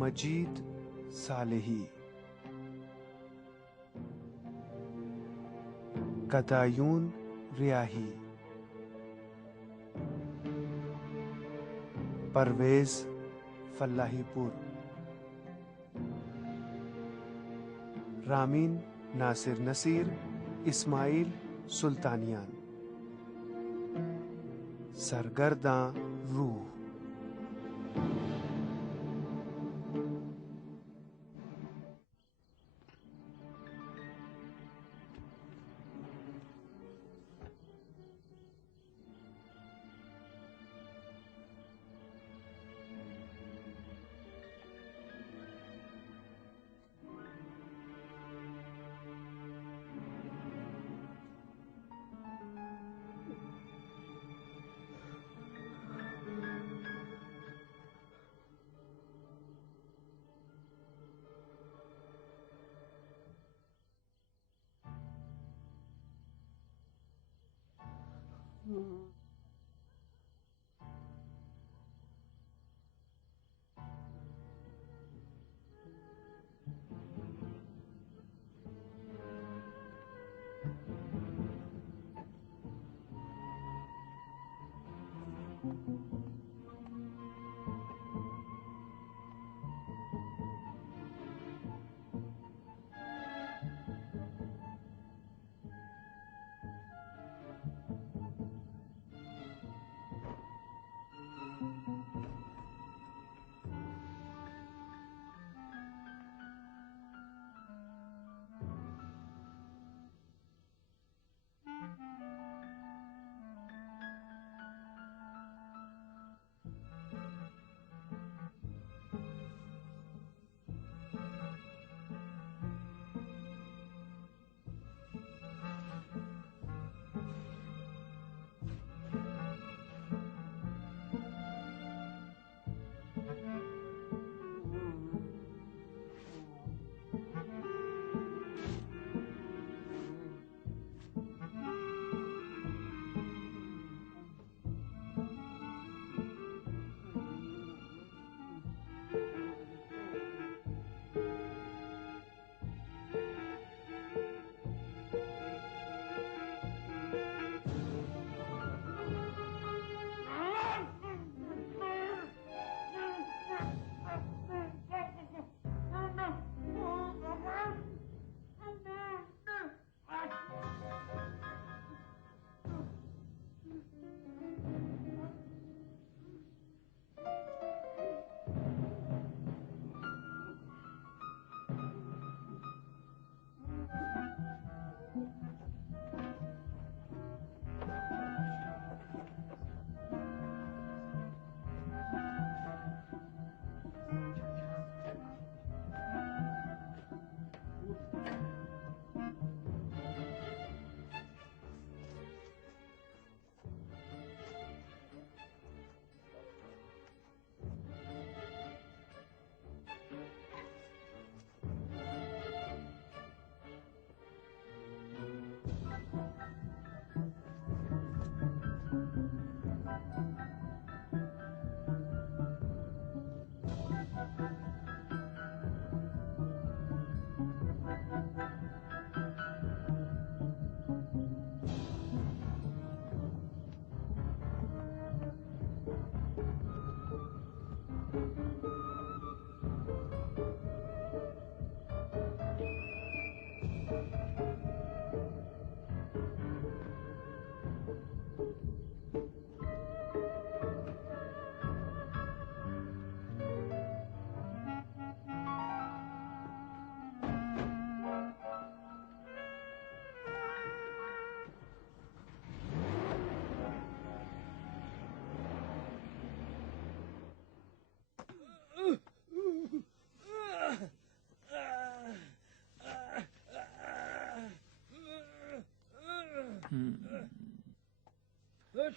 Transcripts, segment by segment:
मजीद Salehi, गदायून रियाही, Parvez फल्लाहीपुर, Ramin Nasir Naseer, Ismail सुल्तानियान, सरगर्दां रूह।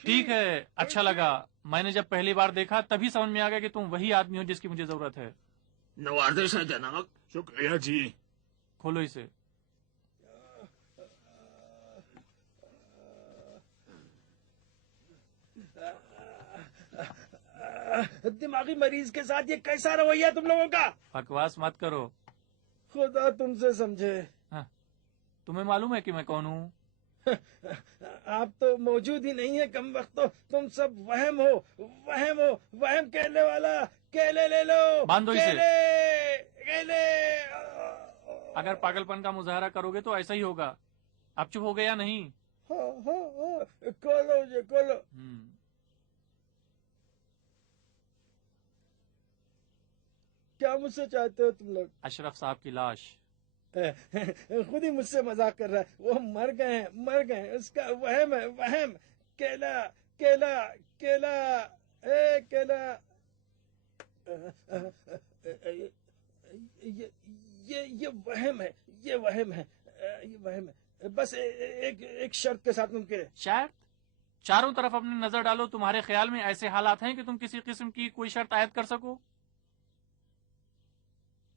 ठीक है, अच्छा लगा। मैंने जब पहली बार देखा तभी समझ में आ गया कि तुम वही आदमी हो जिसकी मुझे जरूरत है। नवाज़िश है जनाब। शुक्रिया जी। खोलो इसे। दिमागी मरीज के साथ ये कैसा रवैया तुम लोगों का? बकवास मत करो। खुदा तुमसे समझे। हाँ, तुम्हें मालूम है कि मैं कौन हूँ? आप तो मौजूद ही नहीं है कम वक्त, तो तुम सब वहम हो, वहम हो, वहम केले वाला। केले ले लो, बांधो इसे। केले, केले। अगर पागलपन का मुजाहरा करोगे तो ऐसा ही होगा। अब चुप हो गया नहीं? हाँ हाँ हाँ, खोलो ये खोलो। क्या मुझसे चाहते हो तुम लोग? अशरफ साहब की लाश। खुद ही मुझसे मजाक कर रहा है। वो मर गए हैं, मर गए हैं। उसका वहम है, वहम। केला, केला, केला, ए केला। ये वहम है, ये वहम है, ये वहम है। बस एक शर्त के साथ मुमकिन है। शर्त? चारों तरफ अपनी नजर डालो, तुम्हारे ख्याल में ऐसे हालात हैं कि तुम किसी किस्म की कोई शर्त आयद कर सको?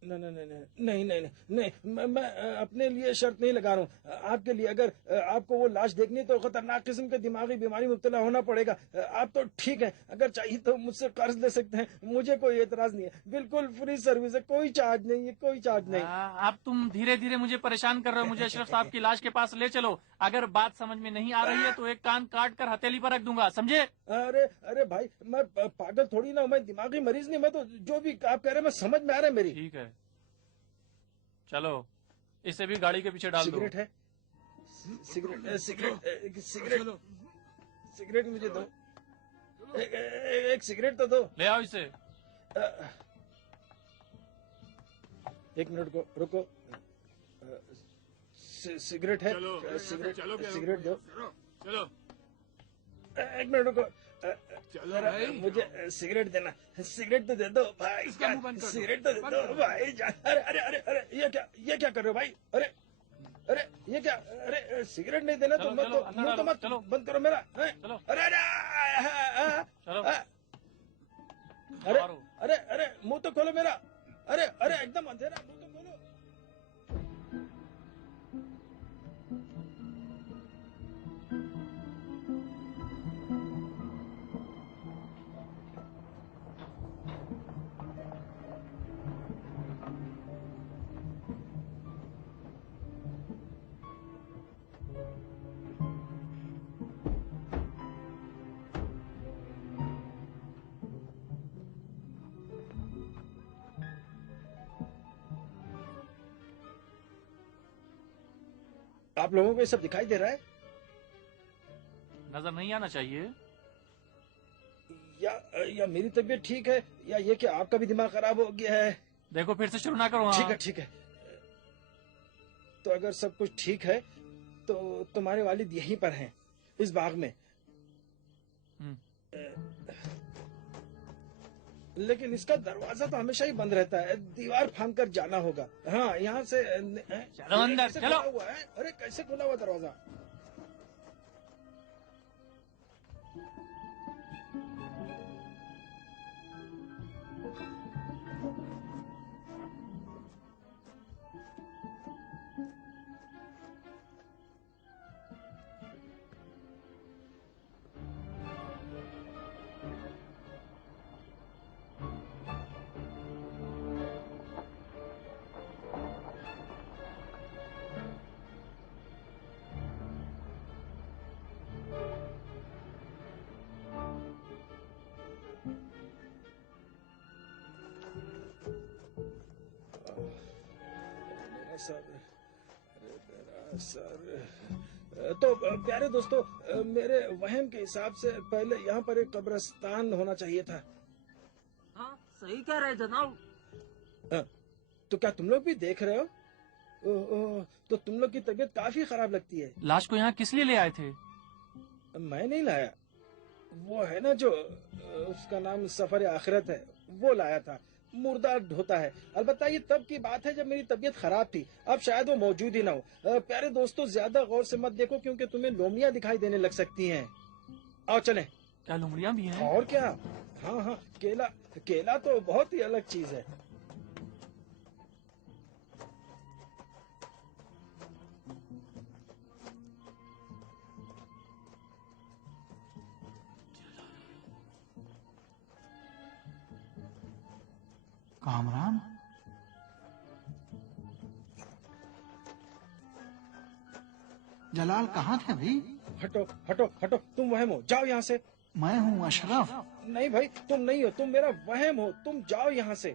नहीं नहीं नहीं नहीं नहीं नहीं, मैं अपने लिए शर्त नहीं लगा रहा हूँ। आपके लिए अगर आपको वो लाश देखनी तो खतरनाक किस्म के दिमागी बीमारी मुब्तला होना पड़ेगा। आप तो ठीक है, अगर चाहिए तो मुझसे कर्ज ले सकते हैं, मुझे कोई एतराज नहीं है। बिल्कुल फ्री सर्विस है, कोई चार्ज नहीं है, कोई चार्ज नहीं। अब तुम धीरे धीरे मुझे परेशान कर रहे हो। मुझे अशरफ साहब की लाश के पास ले चलो। अगर बात समझ में नहीं आ रही है तो एक कान काट कर हथेली पर रख दूंगा, समझे? अरे अरे भाई, मैं पागल थोड़ी ना हूँ, मैं दिमागी मरीज नहीं। मैं तो जो भी आप कह रहे हैं मैं समझ में आ रहा है मेरी। ठीक है, चलो इसे भी गाड़ी के पीछे डाल दो। सिगरेट है? सिगरेट सिगरेट सिगरेट सिगरेट मुझे दो। एक सिगरेट तो दो। ले आओ इसे। एक मिनट को रुको। सिगरेट है? सिगरेट, सिगरेट दो। चलो एक मिनट रुको। चलो भाई, मुझे सिगरेट देना। सिगरेट तो दे दो भाई। सिगरेट तो दे दो भाई। अरे अरे अरे अरे, ये क्या कर रहे हो भाई? अरे अरे ये क्या? अरे सिगरेट नहीं देना तो मत, मुंह तो मत बंद करो मेरा। चलो। अरे अरे चलो। अरे अरे अरे, मुंह तो खोलो मेरा। अरे अरे, एकदम अंधेरा, मुंह तो खोलो। आप लोगों को ये सब दिखाई दे रहा है? नजर नहीं आना चाहिए। या मेरी तबीयत ठीक है, या ये कि आपका भी दिमाग खराब हो गया है। देखो फिर से शुरू ना करो। ठीक है ठीक है। तो अगर सब कुछ ठीक है तो तुम्हारे वालिद यहीं पर हैं, इस बाग में। लेकिन इसका दरवाजा तो हमेशा ही बंद रहता है, दीवार फांद कर जाना होगा। हाँ, यहाँ से चलो अंदर, चलो। खुला हुआ है। अरे कैसे खुला हुआ दरवाजा? सर, तो प्यारे दोस्तों, मेरे वहम के हिसाब से पहले यहाँ पर एक कब्रिस्तान होना चाहिए था। हाँ, सही कह रहे जनाब। तो क्या तुम लोग भी देख रहे हो? तो तुम लोग की तबीयत काफी खराब लगती है। लाश को यहाँ किस लिए ले आए थे? मैं नहीं लाया, वो है ना जो उसका नाम सफर आखिरत है, वो लाया था। मुर्दा ढोता है। अलबत्ता ये तब की बात है जब मेरी तबीयत खराब थी, अब शायद वो मौजूद ही ना हो। प्यारे दोस्तों, ज्यादा गौर से मत देखो क्योंकि तुम्हें लोमड़ियां दिखाई देने लग सकती हैं। आओ चलें। क्या लोमड़ियां भी हैं? और क्या। हाँ हाँ, केला, केला तो बहुत ही अलग चीज है। कामरान, जलाल कहाँ थे भाई? हटो हटो हटो, तुम वहम हो, जाओ यहाँ से। मैं हूँ अशरफ। नहीं भाई, तुम नहीं हो, तुम मेरा वहम हो, तुम जाओ यहाँ से।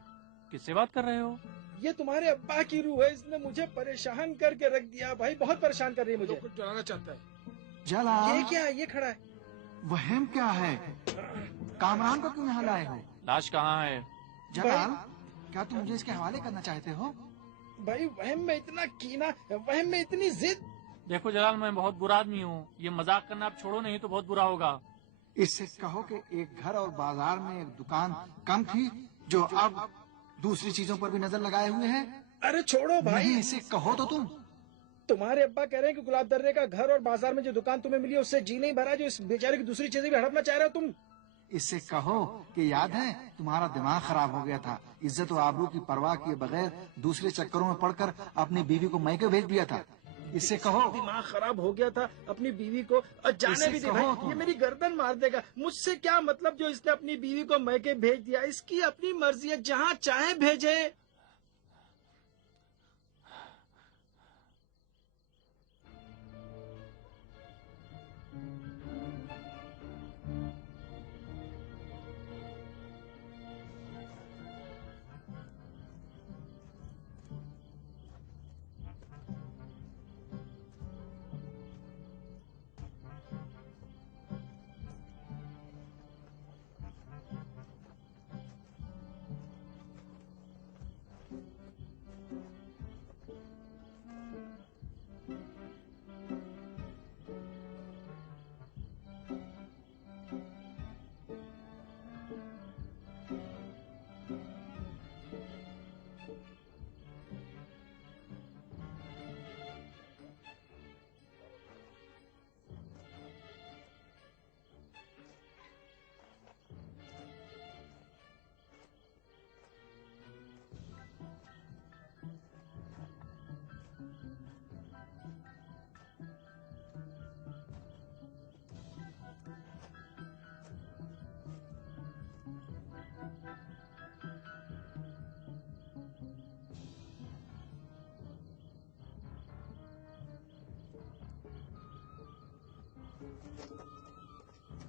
किससे बात कर रहे हो? ये तुम्हारे अब्बा की रूह है, इसने मुझे परेशान करके रख दिया भाई, बहुत परेशान कर रही है मुझे। कुछ डराना चाहता है। जलाल, ये क्या है? ये खड़ा है। वहम क्या है? कामरान को क्यों यहाँ लाए हो? लाश कहाँ है? जलाल, क्या तुम मुझे इसके हवाले करना चाहते हो? भाई वहम में इतना कीना, वहम में इतनी जिद। देखो जलाल, मैं बहुत बुरा आदमी हूँ, ये मजाक करना आप छोड़ो, नहीं तो बहुत बुरा होगा। इससे कहो कि एक घर और बाजार में एक दुकान कम थी जो अब दूसरी चीजों पर भी नजर लगाए हुए है। अरे छोड़ो भाई। नहीं, इसे कहो तो तुम। तुम्हारे अब्बा कह रहे हैं कि गुलाब दर्रे का घर और बाजार में जो दुकान तुम्हें मिली है उससे जी नहीं भरा, जो इस बेचारे की दूसरी चीजें भी हड़पना चाह रहे हो तुम। इससे कहो कि याद है तुम्हारा दिमाग खराब हो गया था, इज्जत और आबरू की परवाह किए बगैर दूसरे चक्करों में पड़कर अपनी बीवी को मैके भेज दिया था। इससे कहो दिमाग खराब हो गया था अपनी बीवी को, और जाने भी दे भाई, ये मेरी गर्दन मार देगा। मुझसे क्या मतलब जो इसने अपनी बीवी को मैके भेज दिया, इसकी अपनी मर्जी है, जहाँ चाहे भेजे।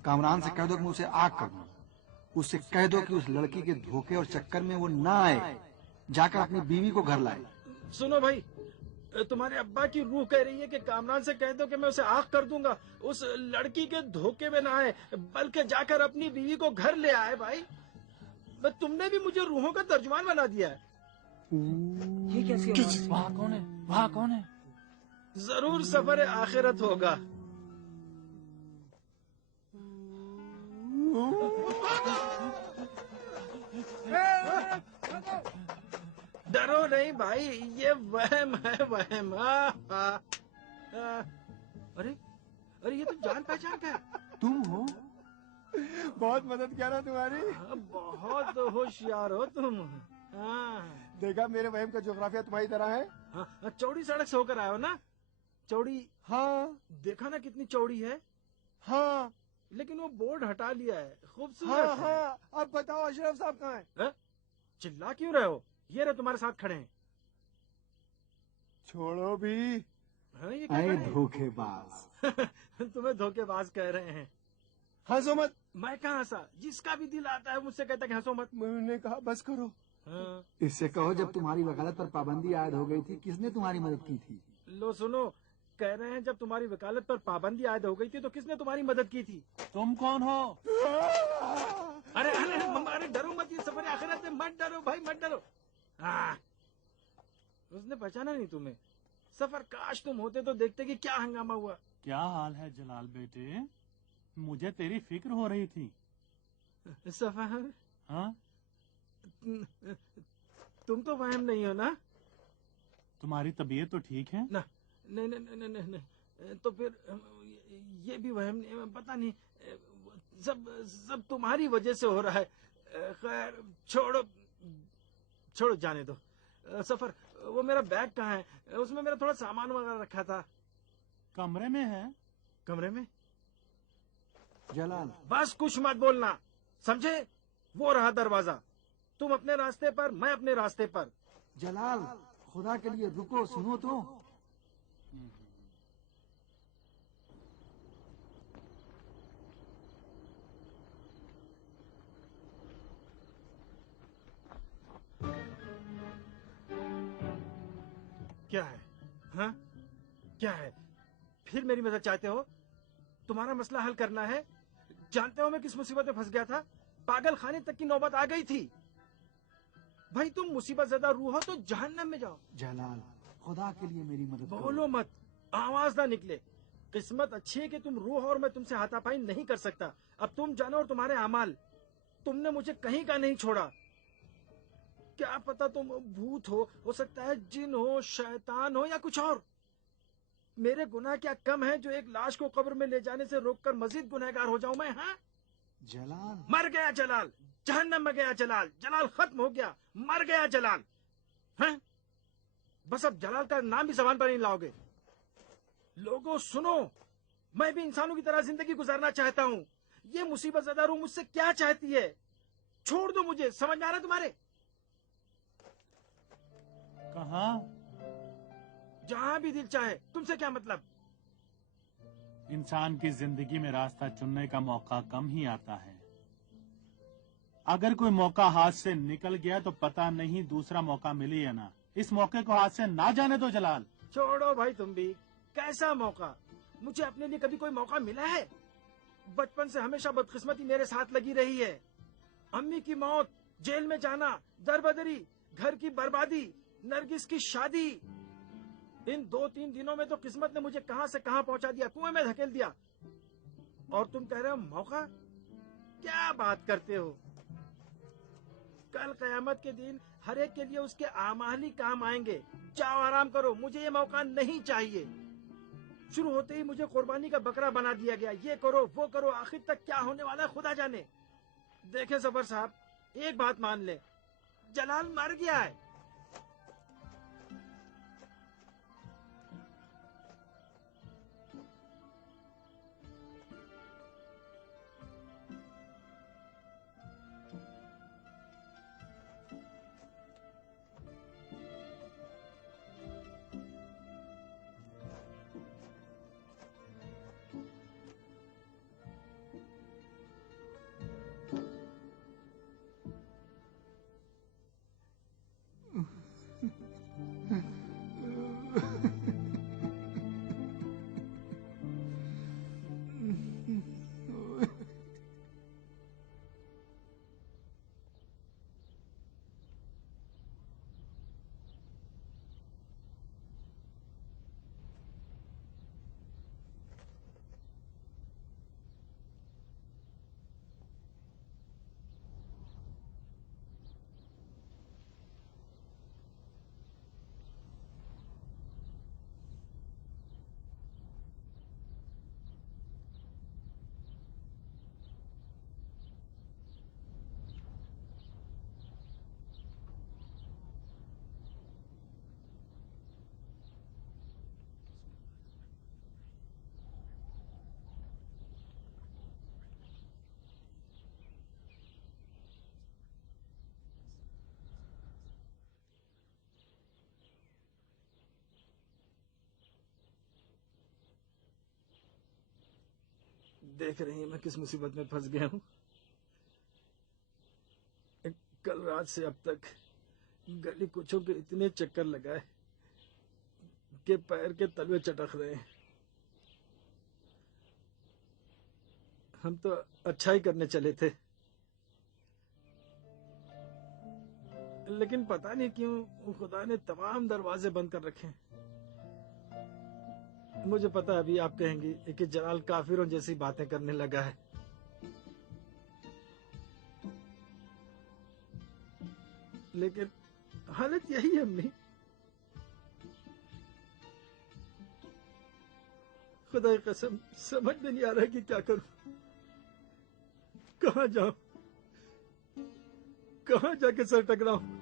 कामरान से कह दो कि मैं उसे आग कर दूं। उससे कह दो कि उस लड़की के धोखे और चक्कर में वो ना आए, जाकर अपनी बीवी को घर लाए। सुनो भाई, तुम्हारे अब्बा की रूह कह रही है कि कामरान से कह दो कि मैं उसे आग कर दूंगा, उस लड़की के धोखे में ना आए, बल्कि जाकर अपनी बीवी को घर ले आए। भाई तुमने भी मुझे रूहों का तर्जुमान बना दिया है। ये कैसी आवाज? वहाँ कौन है? वहाँ कौन है? जरूर सफर आखिरत होगा। डरो नहीं भाई, ये वहम है, वहम। अरे अरे, ये तो जान पहचान का है। तुम हो? बहुत मदद किया ना तुम्हारी। बहुत होशियार हो तुम। देखा मेरे वहम का ज्योग्राफिया तुम्हारी तरह है। चौड़ी सड़क से होकर आए हो ना? चौड़ी? हाँ। देखा ना कितनी चौड़ी है। हाँ, लेकिन वो बोर्ड हटा लिया है, खूबसूरत। हाँ, हाँ। अब बताओ अशरफ साहब कहाँ हैं? चिल्ला क्यों रहे हो? ये रहे तुम्हारे साथ खड़े हैं। छोड़ो भी। हाँ, ये क्या कर रहे हैं? धोखेबाज। तुम्हें धोखेबाज कह रहे हैं। हंसो मत। मैं कहाँ हंसा? जिसका भी दिल आता है मुझसे कहता कि हंसो मत। मैंने कहा बस करो। हाँ। इससे कहो जब तुम्हारी वकालत पर पाबंदी आयद हो गई थी, किसने तुम्हारी मदद की थी? लो सुनो, कह रहे हैं जब तुम्हारी वकालत पर पाबंदी आयद हो गई थी तो किसने तुम्हारी मदद की थी? तुम कौन हो? अरे अरे अरे, डरो मत, ये सफर आखिरत है, मत डरो भाई, मत डरो। उसने पहचाना नहीं तुम्हें। सफर, काश तुम होते तो देखते कि क्या हंगामा हुआ। क्या हाल है जलाल बेटे? मुझे तेरी फिक्र हो रही थी। सफर, हाँ? तुम तो वहम नहीं हो ना? तुम्हारी तबीयत तो ठीक है ना? नहीं नहीं नहीं नहीं नहीं, तो फिर ये भी वहम नहीं, पता नहीं, सब तुम्हारी वजह से हो रहा है। खैर छोड़ो छोड़ो, जाने दो। सफर, वो मेरा बैग कहाँ है? उसमें मेरा थोड़ा सामान वगैरह रखा था। कमरे में है। कमरे में? जलाल, बस कुछ मत बोलना, समझे? वो रहा दरवाजा। तुम अपने रास्ते पर, मैं अपने रास्ते पर। जलाल, खुदा के लिए रुको, सुनो तो। क्या है? हाँ, क्या है? फिर मेरी मदद चाहते हो? तुम्हारा मसला हल करना है? जानते हो मैं किस मुसीबत में फंस गया था? पागल खाने तक की नौबत आ गई थी। भाई तुम मुसीबत ज़्यादा रूह हो तो जहन्नम में जाओ। जलाल, खुदा के लिए मेरी मदद करो। बोलो मत, आवाज ना निकले। किस्मत अच्छी है कि तुम रूह और मैं तुमसे हाथापाई नहीं कर सकता। अब तुम जानो और तुम्हारे अमाल। तुमने मुझे कहीं का नहीं छोड़ा। क्या पता तुम भूत हो सकता है जिन हो, शैतान हो या कुछ और। मेरे गुनाह क्या कम है जो एक लाश को कब्र में ले जाने से रोककर मजीद गुनहगार हो जाऊं मैं? हाँ, जलाल, मर गया जलाल, जहन्नम में गया जलाल, जलाल खत्म हो गया, मर गया जलाल। हैं? बस अब जलाल का नाम भी जबान पर नहीं लाओगे। लोगों सुनो, मैं भी इंसानों की तरह जिंदगी गुजारना चाहता हूँ। ये मुसीबत ज़्यादा रूह मुझसे क्या चाहती है? छोड़ दो मुझे, समझ में आ रहा है तुम्हारे? कहाँ? जहां भी दिल चाहे, तुमसे क्या मतलब? इंसान की जिंदगी में रास्ता चुनने का मौका कम ही आता है। अगर कोई मौका हाथ से निकल गया तो पता नहीं दूसरा मौका मिले या ना। इस मौके को हाथ से ना जाने दो जलाल। छोड़ो भाई तुम भी। कैसा मौका? मुझे अपने लिए कभी कोई मौका मिला है? बचपन से हमेशा बदकिस्मती मेरे साथ लगी रही है। अम्मी की मौत, जेल में जाना, दरबदरी, घर की बर्बादी, नरगिस की शादी। इन 2-3 दिनों में तो किस्मत ने मुझे कहां से कहां पहुंचा दिया, कुएं में धकेल दिया। और तुम कह रहे हो मौका? क्या बात करते हो? कल कयामत के दिन हर एक के लिए उसके आमाल ही काम आएंगे। जाओ आराम करो, मुझे ये मौका नहीं चाहिए। शुरू होते ही मुझे कुर्बानी का बकरा बना दिया गया। ये करो वो करो, आखिर तक क्या होने वाला है खुदा जाने। देखे जफर साहब, एक बात मान ले, जलाल मर गया है। देख रही हैं मैं किस मुसीबत में फंस गया हूँ। कल रात से अब तक गली कुछों के इतने चक्कर लगाए कि पैर के तलवे चटक रहे हैं। हम तो अच्छा ही करने चले थे, लेकिन पता नहीं क्यों खुदा ने तमाम दरवाजे बंद कर रखे हैं। मुझे पता अभी आप कहेंगे कि जलाल काफिरों जैसी बातें करने लगा है, लेकिन हालत यही है अम्मी। खुदा की कसम समझ में नहीं आ रहा कि क्या करूं, कहां जाऊं, कहां जाके सर टकराऊं।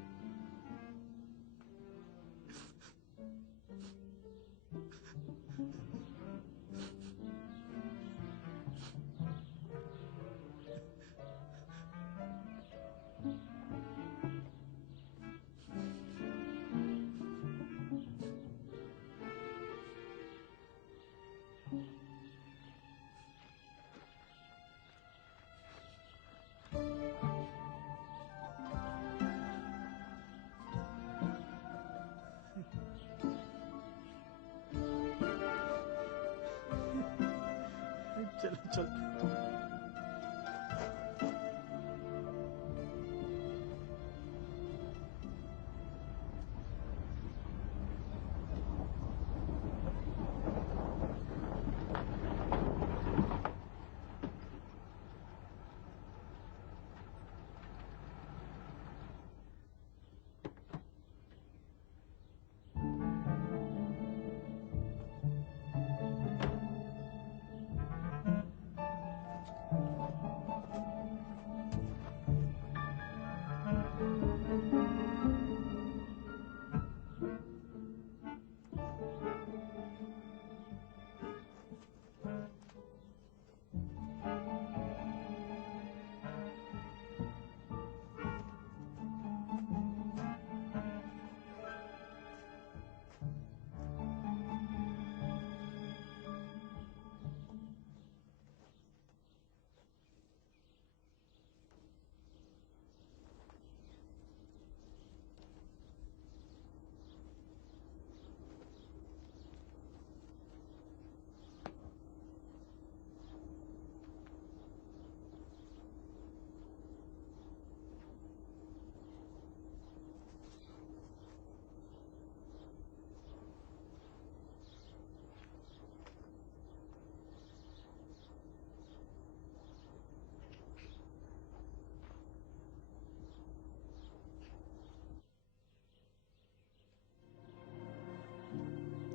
चल।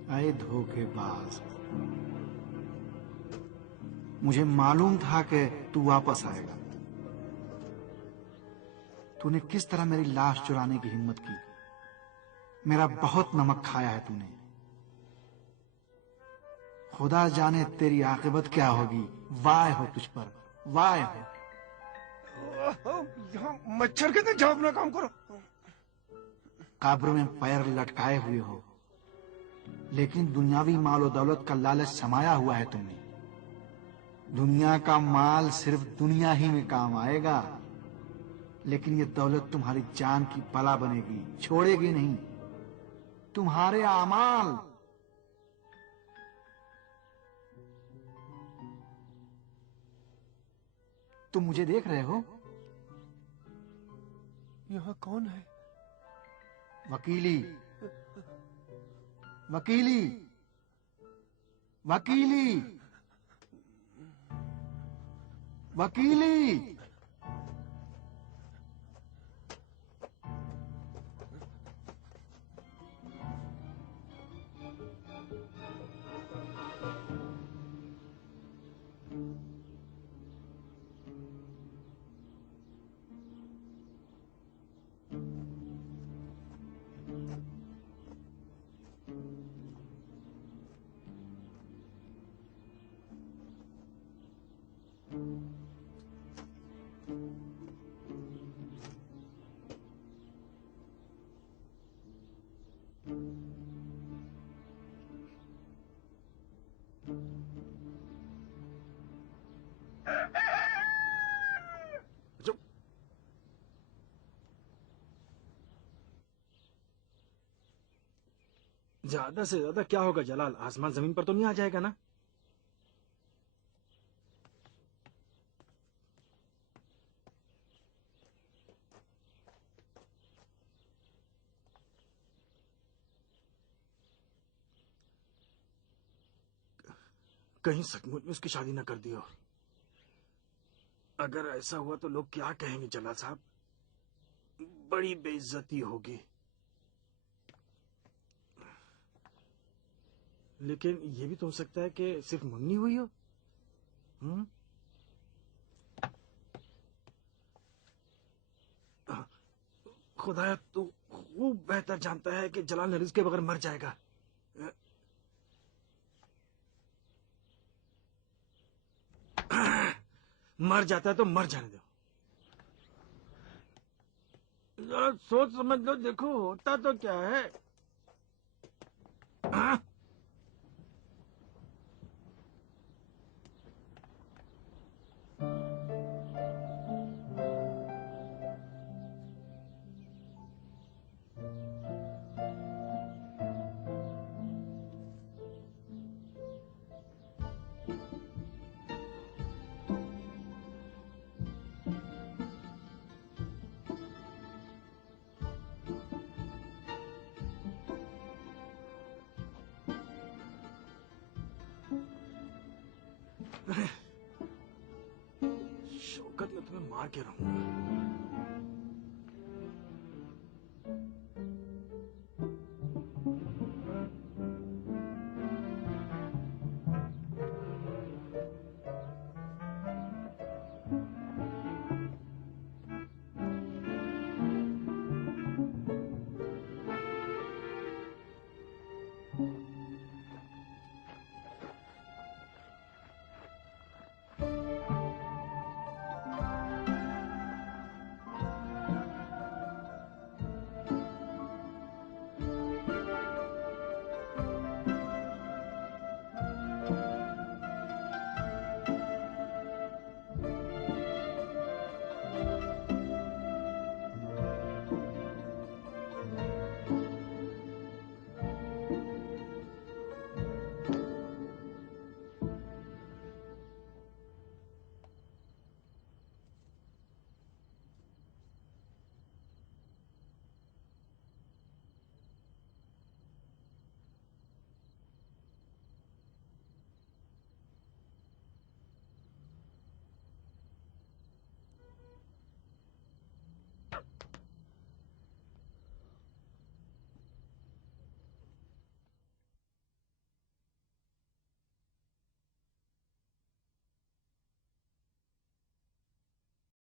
आए धोखेबाज, मुझे मालूम था कि तू वापस आएगा। तूने किस तरह मेरी लाश चुराने की हिम्मत की। मेरा बहुत नमक खाया है तूने। खुदा जाने तेरी आकिबत क्या होगी। वाय हो तुझ पर, वाय हो। यहाँ मच्छर के जाओ, अपना काम करो। काब्र में पैर लटकाए हुए हो, लेकिन दुनियावी माल और दौलत का लालच समाया हुआ है तुम्हें। दुनिया का माल सिर्फ दुनिया ही में काम आएगा, लेकिन ये दौलत तुम्हारी जान की बला बनेगी, छोड़ेगी नहीं। तुम्हारे आमाल तुम मुझे देख रहे हो? यहाँ कौन है? वकीली, वकीली, वकीली, वकीली। ज्यादा से ज्यादा क्या होगा जलाल? आसमान जमीन पर तो नहीं आ जाएगा ना? कहीं सचमुच में उसकी शादी ना कर दी हो। अगर ऐसा हुआ तो लोग क्या कहेंगे जलाल साहब? बड़ी बेइज्जती होगी। लेकिन ये भी तो हो सकता है कि सिर्फ मुन्नी हुई हो। खुदाया तू खूब बेहतर जानता है कि जलाल नरीज के बगैर मर जाएगा। मर जाता है तो मर जाने दो। जरा सोच समझ लो, देखो होता तो क्या है। शौकत, मैं तुम्हें मार के रहूंगा।